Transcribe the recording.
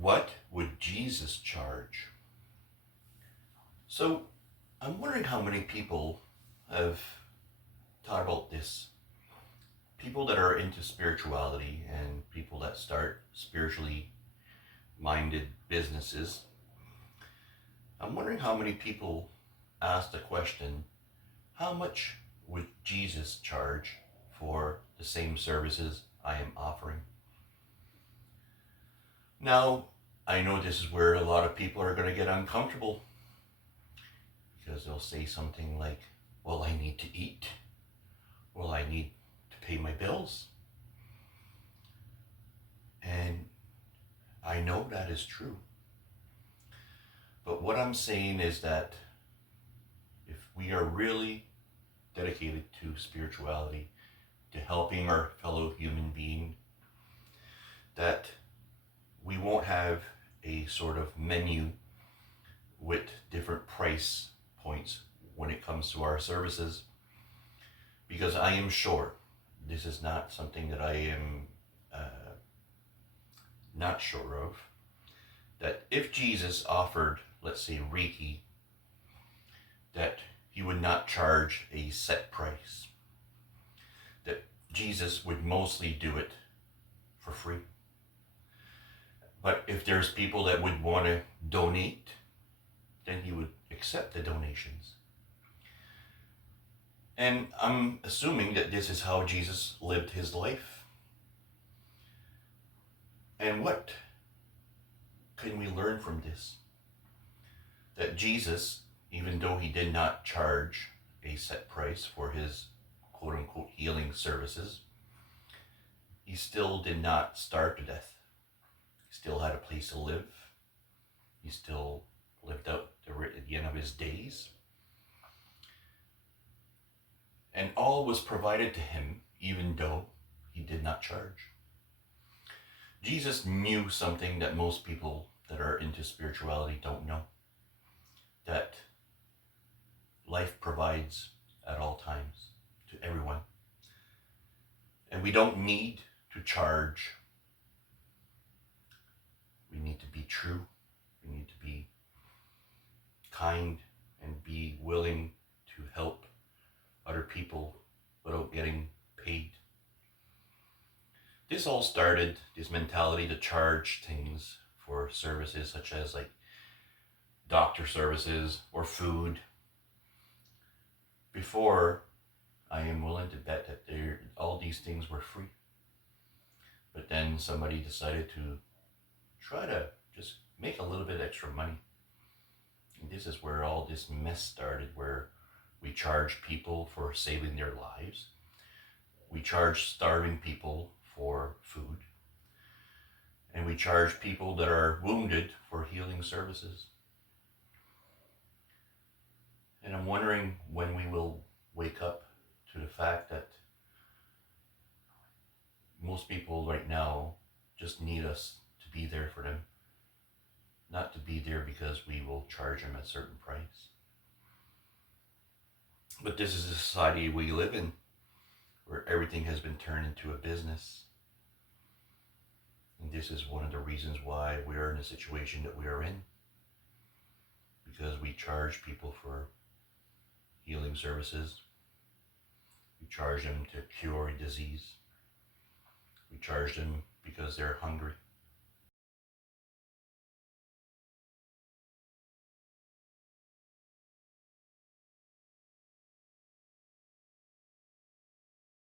What would Jesus charge? So I'm wondering how many people have thought about this. People that are into spirituality and people that start spiritually minded businesses. I'm wondering how many people ask the question, how much would Jesus charge for the same services I am offering? Now, I know this is where a lot of people are going to get uncomfortable because they'll say something like, well, I need to eat. Well, I need to pay my bills. And I know that is true. But what I'm saying is that if we are really dedicated to spirituality, to helping our fellow human being, that we won't have a sort of menu with different price points when it comes to our services, because I am sure this is not something that I am not sure of, that if Jesus offered, let's say, Reiki, that he would not charge a set price, that Jesus would mostly do it for free. But if there's people that would want to donate, then he would accept the donations. And I'm assuming that this is how Jesus lived his life. And what can we learn from this? That Jesus, even though he did not charge a set price for his quote unquote healing services, he still did not starve to death. He still had a place to live. He still lived out at the end of his days. And all was provided to him, even though he did not charge. Jesus knew something that most people that are into spirituality don't know. That life provides at all times to everyone. And we don't need to charge. We need to be true. We need to be kind and be willing to help other people without getting paid. This all started, this mentality to charge things for services such as like doctor services or food. Before, I am willing to bet that all these things were free. But then somebody decided to try to just make a little bit extra money. And this is where all this mess started, where we charge people for saving their lives. We charge starving people for food. And we charge people that are wounded for healing services. And I'm wondering when we will wake up to the fact that most people right now just need us to be there for them, not to be there because we will charge them a certain price. But this is the society we live in, where everything has been turned into a business. And this is one of the reasons why we are in the situation that we are in. Because we charge people for healing services. We charge them to cure a disease. We charge them because they're hungry.